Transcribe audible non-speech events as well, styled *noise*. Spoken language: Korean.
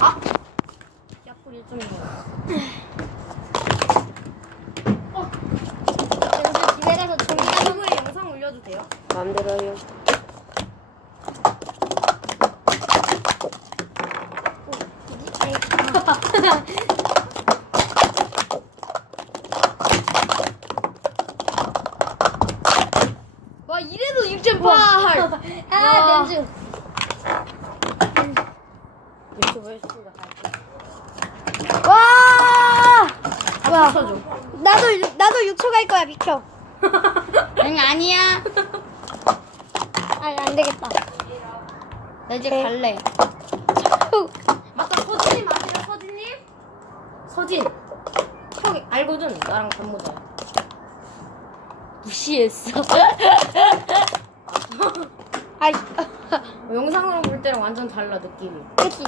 아! 약불 1.2. 어! 연수 집에 가서 종이 유튜브에 영상 올려도 돼요? 마음대로 해요. 와, 이래도 6.8! 아 연수 유튜브에 시작할게. 와 와. 쳐줘. 나도 육- 나도 6초 갈 거야 비켜 *laughs* 응 아니야 아안 되겠다 나 이제 네. 갈래 맞다, 서진님 아세요, 서진님? 서진. 형 알거든? 나랑 단모자야. 무시했어 아이 *laughs* 영상으로 볼 때랑 완전 달라, 느낌이. 그치